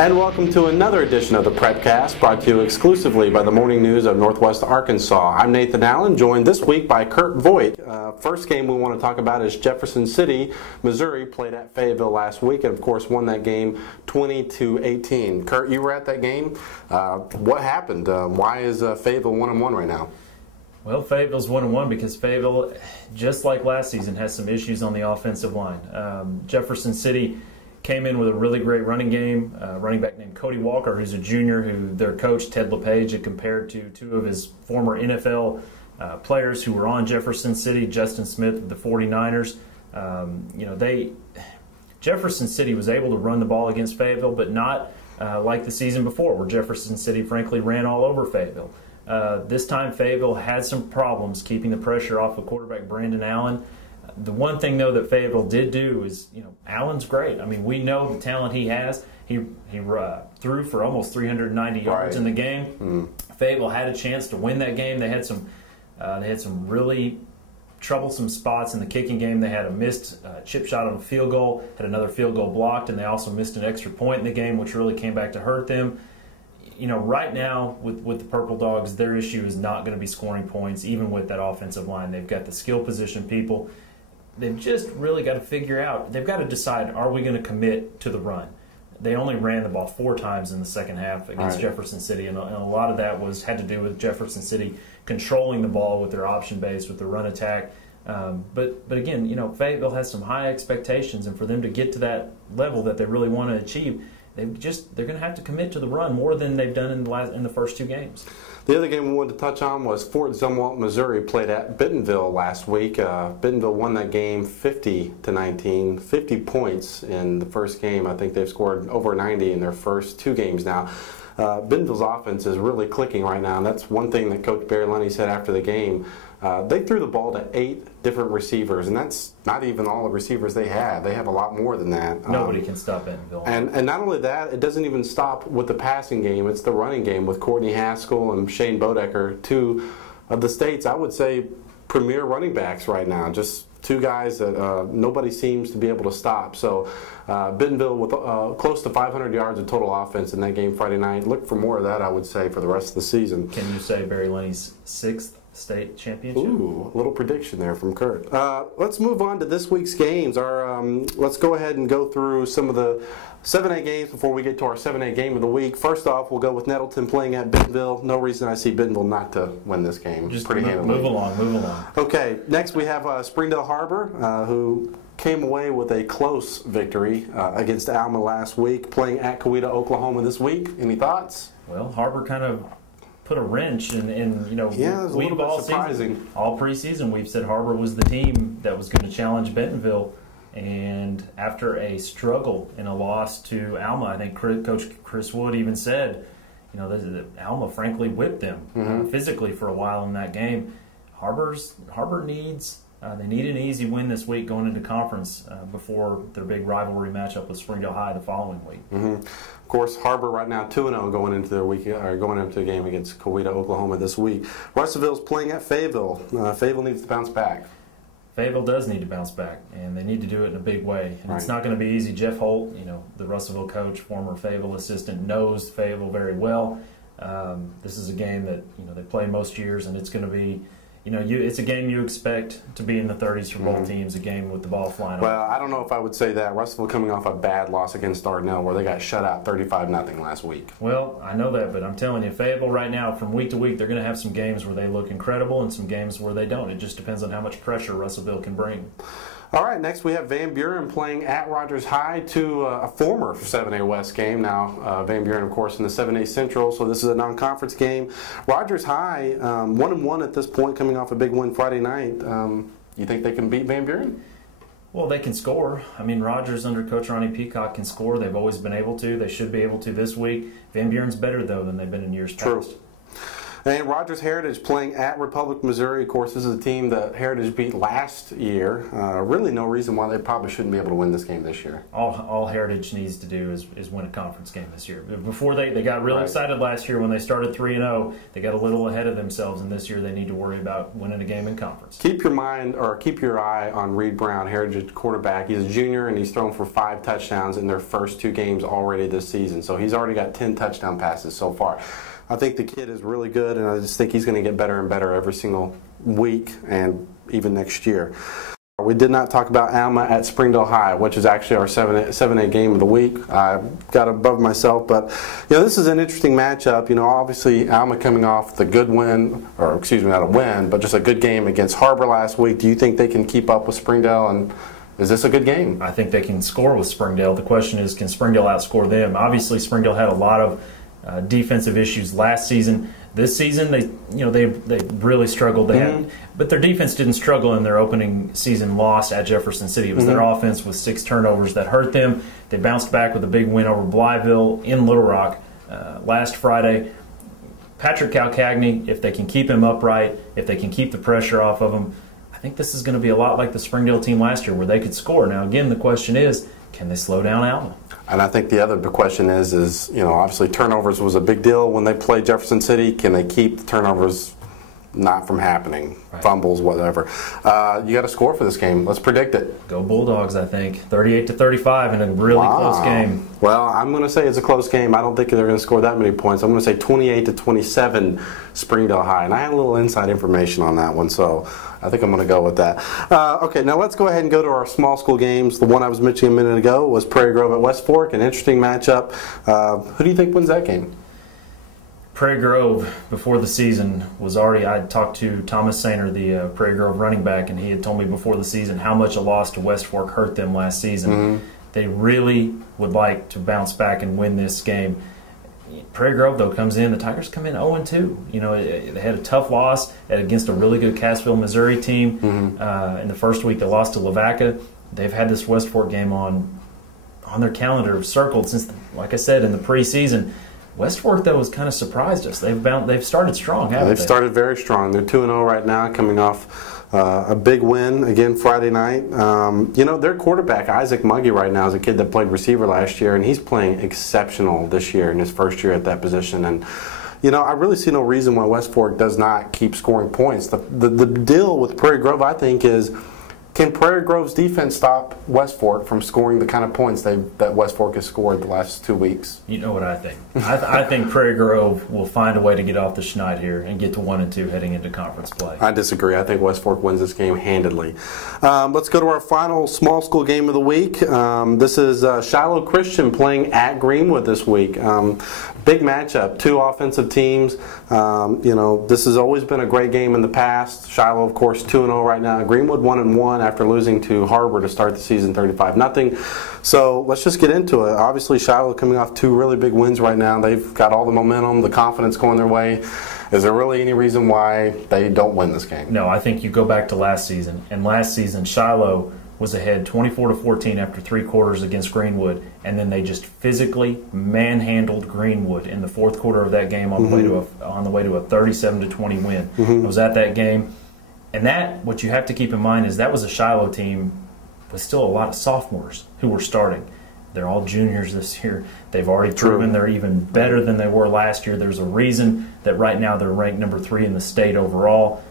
And welcome to another edition of the Prepcast, brought to you exclusively by the Morning News of Northwest Arkansas. I'm Nathan Allen, joined this week by Kurt Voigt. First game we want to talk about is Jefferson City, Missouri, played at Fayetteville last week and, of course, won that game 20-18. Kurt, you were at that game. What happened? Why is Fayetteville 1-1 right now? Well, Fayetteville's 1-1 because Fayetteville, just like last season, has some issues on the offensive line. Jefferson City came in with a really great running game. Running back named Cody Walker, who's a junior, who their coach, Ted LePage, had compared to two of his former NFL players who were on Jefferson City, Justin Smith with the 49ers. Jefferson City was able to run the ball against Fayetteville, but not like the season before, where Jefferson City, frankly, ran all over Fayetteville. This time, Fayetteville had some problems keeping the pressure off of quarterback Brandon Allen. The one thing, though, that Fayetteville did do is, Allen's great. I mean, we know the talent he has. He threw for almost 390 yards in the game. Fayetteville had a chance to win that game. They had some really troublesome spots in the kicking game. They had a missed chip shot on a field goal, had another field goal blocked, and they also missed an extra point in the game, which really came back to hurt them. Right now with the Purple Dogs, their issue is not going to be scoring points, even with that offensive line. They've got the skill position people. They've just really got to figure out, they've got to decide, are we going to commit to the run? They only ran the ball 4 times in the second half against Jefferson City, and a lot of that had to do with Jefferson City controlling the ball with their option base, with their run attack. But again, Fayetteville has some high expectations, and for them to get to that level that they really want to achieve, they're going to have to commit to the run more than they've done in the first 2 games. The other game we wanted to touch on was Fort Zumwalt, Missouri, played at Bentonville last week. Bentonville won that game 50-19, 50 points in the first game. I think they've scored over 90 in their first 2 games now. Bentonville's offense is really clicking right now, and that's one thing that Coach Barry Lunny said after the game. They threw the ball to 8 different receivers, and that's not even all the receivers they had. They have a lot more than that. Nobody can stop Bentonville. And not only that, it doesn't even stop with the passing game. It's the running game with Courtney Haskell and Shane Bodecker, 2 of the state's, I would say, premier running backs right now. Just 2 guys that nobody seems to be able to stop. So Bentonville with close to 500 yards of total offense in that game Friday night. Look for more of that, I would say, for the rest of the season. Can you say Barry Lunny's 6th state championship? Ooh, a little prediction there from Kurt. Let's move on to this week's games. Let's go ahead and go through some of the 7A games before we get to our 7A game of the week. First off, we'll go with Nettleton playing at Bentonville. No reason I see Bentonville not to win this game. Just pretty handily. Move along. Okay, next we have Springdale Harbor, who came away with a close victory against Alma last week, playing at Coweta, Oklahoma this week. Any thoughts? Well, Harbor kind of put a wrench in yeah, it was a little bit surprising. All preseason, we've said Harbor was the team that was going to challenge Bentonville, and after a struggle in a loss to Alma, I think Coach Chris Wood even said, Alma frankly whipped them physically for a while in that game. Harbor needs they need an easy win this week going into conference before their big rivalry matchup with Springdale High the following week. Of course, Harbor right now 2-0 going into their week, or going into the game against Coweta, Oklahoma this week. Russellville's playing at Fayetteville. Fayetteville needs to bounce back. Fayetteville does need to bounce back, and they need to do it in a big way. And it's not going to be easy. Jeff Holt, the Russellville coach, former Fayetteville assistant, knows Fayetteville very well. This is a game that they play most years, and it's going to be. It's a game you expect to be in the 30s for both teams, a game with the ball flying Well, I don't know if I would say that. Russellville coming off a bad loss against Dardanelle where they got shut out 35-0 last week. Well, I know that, but I'm telling you, Fayetteville right now, from week to week, they're going to have some games where they look incredible and some games where they don't. It just depends on how much pressure Russellville can bring. All right, next we have Van Buren playing at Rogers High, to a former 7A West game. Now Van Buren, of course, in the 7A Central, so this is a non-conference game. Rogers High, 1-1 at this point, coming off a big win Friday night. You think they can beat Van Buren? Well, they can score. I mean, Rogers under Coach Ronnie Peacock can score. They've always been able to. They should be able to this week. Van Buren's better, though, than they've been in years past. True. And Rogers Heritage playing at Republic, Missouri. Of course, this is a team that Heritage beat last year. Really no reason why they probably shouldn't be able to win this game this year. All Heritage needs to do is win a conference game this year. Before they got really excited last year when they started 3-0. They got a little ahead of themselves, and this year they need to worry about winning a game in conference. Keep your eye on Reed Brown, Heritage quarterback. He's a junior, and he's thrown for 5 touchdowns in their first 2 games already this season. So he's already got 10 touchdown passes so far. I think the kid is really good, and I just think he's going to get better and better every single week and even next year. We did not talk about Alma at Springdale High, which is actually our 7A game of the week. I got above myself, but this is an interesting matchup. Obviously Alma coming off the good win, or excuse me, not a win, but just a good game against Harbor last week. Do you think they can keep up with Springdale, and is this a good game? I think they can score with Springdale. The question is, can Springdale outscore them? Obviously, Springdale had a lot of defensive issues last season. This season, they really struggled. But their defense didn't struggle in their opening season loss at Jefferson City. It was their offense with 6 turnovers that hurt them. They bounced back with a big win over Blytheville in Little Rock last Friday. Patrick Calcagney, if they can keep him upright, if they can keep the pressure off of him, I think this is going to be a lot like the Springdale team last year where they could score. Now, again, the question is, can they slow down Alma? And I think the other big question is obviously turnovers was a big deal when they played Jefferson City. Can they keep the turnovers not from happening? Right. Fumbles, whatever. You got to score for this game. Let's predict it. Go Bulldogs, I think. 38-35 in a really close game. Well, I'm going to say it's a close game. I don't think they're going to score that many points. I'm going to say 28-27 Springdale High. And I had a little inside information on that one, so I think I'm going to go with that. Okay, now let's go ahead and go to our small school games. The one I was mentioning a minute ago was Prairie Grove at West Fork, an interesting matchup. Who do you think wins that game? Prairie Grove, before the season, was already, I talked to Thomas Sainer, the Prairie Grove running back, and he had told me before the season how much a loss to West Fork hurt them last season. They really would like to bounce back and win this game. Prairie Grove, though, comes in. The Tigers come in 0-2. They had a tough loss against a really good Cassville, Missouri team. In the first week, they lost to Lavaca. They've had this West Fork game on their calendar circled since, like I said, in the preseason. West Fork, though, has kind of surprised us. They've started strong, haven't they? They've started very strong. They're 2-0 right now, coming off a big win again Friday night. Their quarterback, Isaac Muggy, right now is a kid that played receiver last year, and he's playing exceptional this year in his first year at that position. And I really see no reason why West Fork does not keep scoring points. The deal with Prairie Grove, I think, is can Prairie Grove's defense stop West Fork from scoring the kind of points that West Fork has scored the last 2 weeks? You know what I think. I think Prairie Grove will find a way to get off the schneid here and get to 1-2 heading into conference play. I disagree. I think West Fork wins this game handedly. Let's go to our final small school game of the week. This is Shiloh Christian playing at Greenwood this week. Big matchup, 2 offensive teams. This has always been a great game in the past. Shiloh, of course, 2-0 right now. Greenwood 1-1 after losing to Harbor to start the season 35-0. So let's just get into it. Obviously, Shiloh coming off 2 really big wins right now. They've got all the momentum, the confidence going their way. Is there really any reason why they don't win this game? No, I think you go back to last season. And last season, Shiloh was ahead 24-14 after 3 quarters against Greenwood, and then they just physically manhandled Greenwood in the 4th quarter of that game on the way to a 37-20 win. I was at that game, and what you have to keep in mind is that was a Shiloh team with still a lot of sophomores who were starting. They're all juniors this year. They've already proven they're even better than they were last year. There's a reason that right now they're ranked number 3 in the state overall.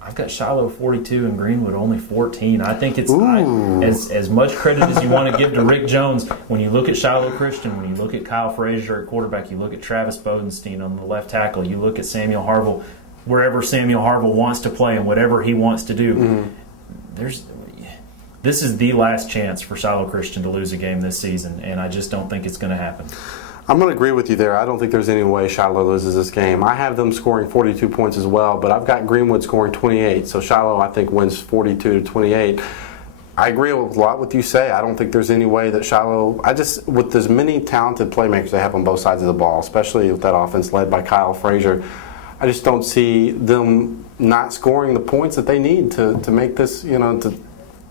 I've got Shiloh 42 and Greenwood only 14. I think it's as much credit as you want to give to Rick Jones. When you look at Shiloh Christian, when you look at Kyle Frazier at quarterback, you look at Travis Bodenstein on the left tackle, you look at Samuel Harville, wherever Samuel Harville wants to play and whatever he wants to do. This is the last chance for Shiloh Christian to lose a game this season, and I just don't think it's going to happen. I'm going to agree with you there. I don't think there's any way Shiloh loses this game. I have them scoring 42 points as well, but I've got Greenwood scoring 28. So Shiloh, I think, wins 42-28. I agree with a lot what you say. I don't think there's any way that Shiloh, with as many talented playmakers they have on both sides of the ball, especially with that offense led by Kyle Frazier, I just don't see them not scoring the points that they need to make this,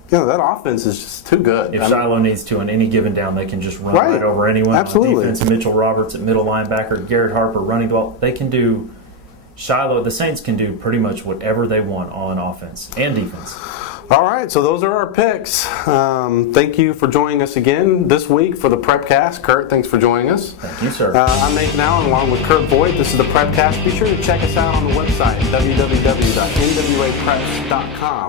that offense is just too good. If Shiloh needs to, on any given down, they can just run right over anyone. Absolutely. On defense, Mitchell Roberts at middle linebacker, Garrett Harper running the ball. They can do Shiloh, the Saints can do pretty much whatever they want on offense and defense. All right, so those are our picks. Thank you for joining us again this week for the Prepcast. Kurt, thanks for joining us. Thank you, sir. I'm Nathan Allen along with Kurt Voigt. This is the Prepcast. Be sure to check us out on the website, www.nwapreps.com.